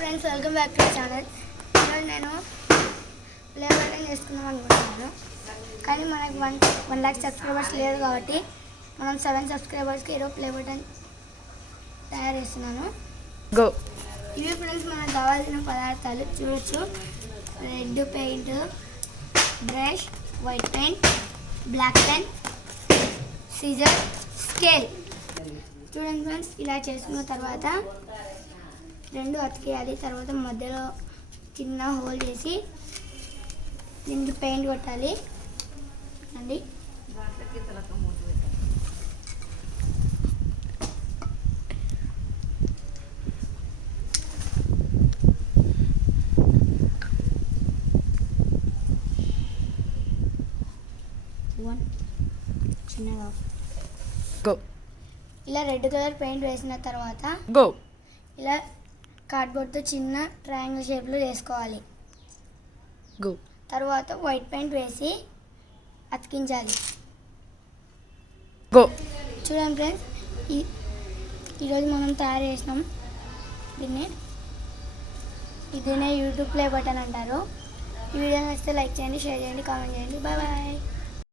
Friends, welcome back to channel. ఈరోజు నేను play button చేసుకుందాం అనుకుంటున్నాను, కానీ మనకు 1 lakh సబ్స్క్రైబర్స్ లేదు కాబట్టి మనం 7 సబ్స్క్రైబర్స్కి ఈరోజు ప్లే బటన్ తయారు చేస్తున్నాను. గో. ఇవి ఫ్రెండ్స్ మనకు కావాల్సిన పదార్థాలు చూడొచ్చు. Red paint, brush, white paint, black pen, scissor, scale. చూడండి ఫ్రెండ్స్, ఇలా చేసుకున్న తర్వాత 2 అతికేయాలి. తర్వాత మధ్యలో చిన్న హోల్ చేసి దీనికి పెయింట్ కొట్టాలి అండి. చిన్నగా గో. ఇలా రెడ్ కలర్ పెయింట్ వేసిన తర్వాత గో. ఇలా కార్డ్బోర్డ్తో చిన్న ట్రయాంగిల్ షేప్లో వేసుకోవాలి. గో. తర్వాత వైట్ పెయింట్ వేసి అతికించాలి. గో. చూడండి ఫ్రెండ్స్, ఈరోజు మనం తయారు చేసినాం దీన్నే యూట్యూబ్ ప్లే బటన్ అంటారు. ఈ వీడియో నచ్చితే లైక్ చేయండి, షేర్ చేయండి, కామెంట్ చేయండి. Bye bye.